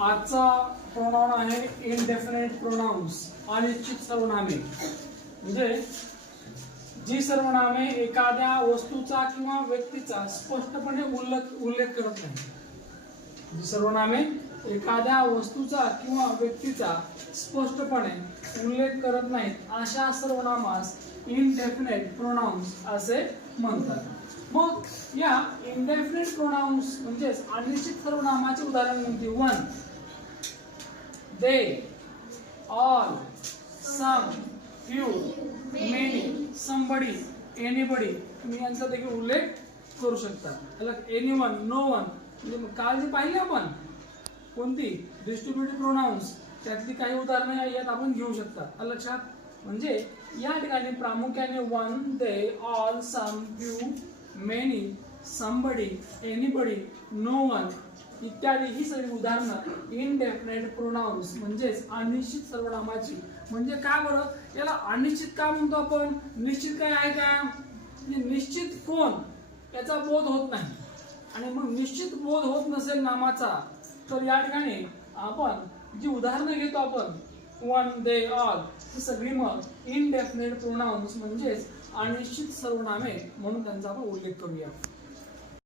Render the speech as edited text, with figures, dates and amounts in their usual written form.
आजचा प्रोनाउन आहे indefinite pronounce, अनिश्चित सर्वनामे. म्हणजे जी सर्वनामे एखाद्या वस्तूचा किंवा व्यक्तीचा स्पष्टपणे उल्लेख करत नाही. जी सर्वनामे एखाद्या वस्तूचा किंवा व्यक्तीचा स्पष्टपणे उल्लेख करत नाहीत अशा सर्वनामास इनडेफिनेट प्रोनाउन्स असे म्हणतात. मग या इनडेफिनेट प्रोनाउन्स म्हणजे अनिश्चित सर्वनामाचे उदाहरण कोणती? One, they, all, some, few, many, somebody, anybody तुम्ही यांचा देखील उल्लेख करू शकता. एनीवन, नो वन म्हणजे काल जे पाहिले आपण कोणती डिस्ट्रीब्युटिव्ह प्रोनाउन्स त्यातली काही उदाहरणे यात आपण घेऊ शकता. लक्षात. म्हणजे या ठिकाणी प्रामुख्याने one, they, all, some, few, many, somebody, anybody, no one इत्यादी ही सगळी उदाहरणं इनडेफिनेट प्रोनाउन्स म्हणजेच अनिश्चित सर्वनामाची. म्हणजे काय बरं याला अनिश्चित का म्हणतो आपण? निश्चित काय आहे का? म्हणजे निश्चित कोण याचा बोध होत नाही. आणि मग निश्चित बोध होत नसेल नामाचा तर या ठिकाणी आपण जी उदाहरणं घेतो आपण वन, दे, ऑल ही सगळी मग इनडेफिनेट प्रोनाउन्स म्हणजेच अनिश्चित सर्वनामे म्हणून त्यांचा आपण उल्लेख करूया.